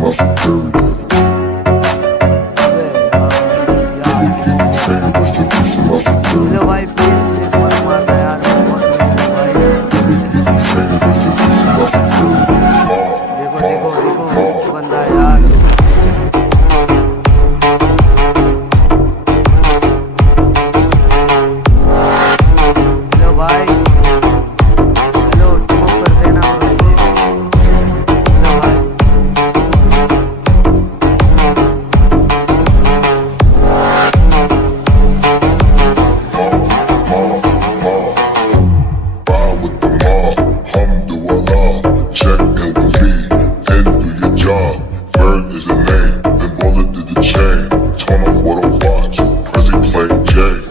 my superior. Introducing my superior. Hello भाई please please मत मारना यार मैं बहुत वीक हूँ भाई Introducing my superior. देखो देखो देखो बंदा है यार हेलो भाई हेलो टेमोफ कर देना हेलो भाई Check in with me and do your job. Bird is the name, then bullet did the chain. Turn off what I watch, Prezi playing J.